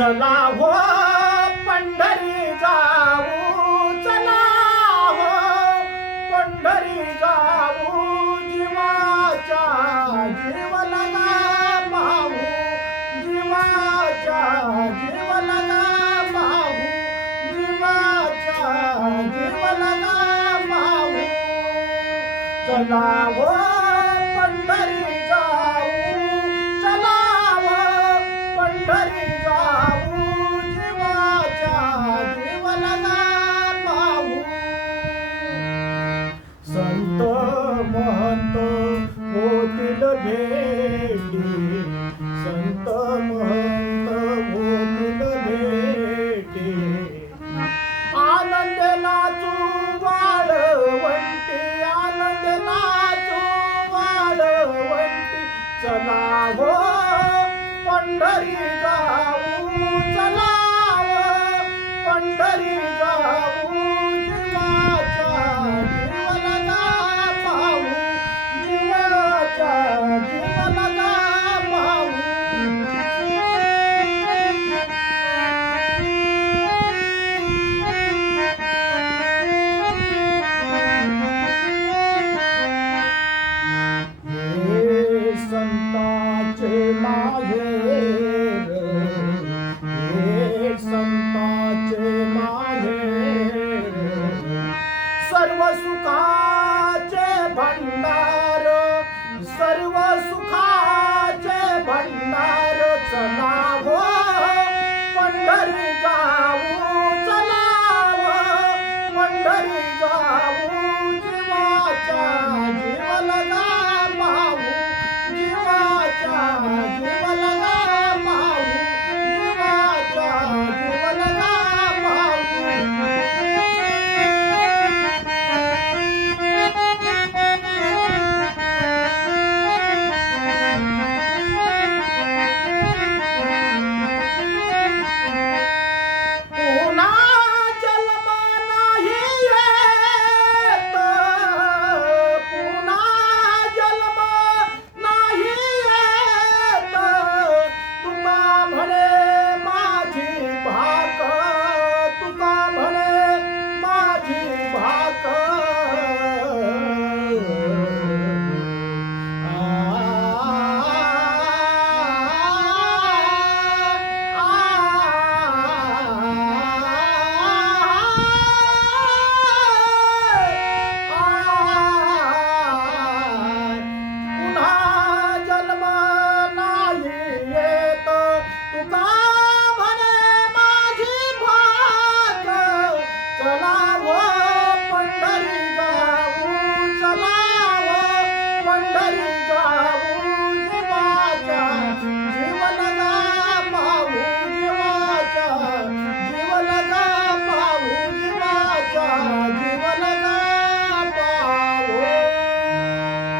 चला हो पंढरी जाऊ चला हो पंढरी जाऊ जीवाच्या जीव लगा पाहू जीवाच्या जीव लगा पाहू जीवाच्या जीव लगा पाहू. चला हो ಬೇಡಿ adversário machucar.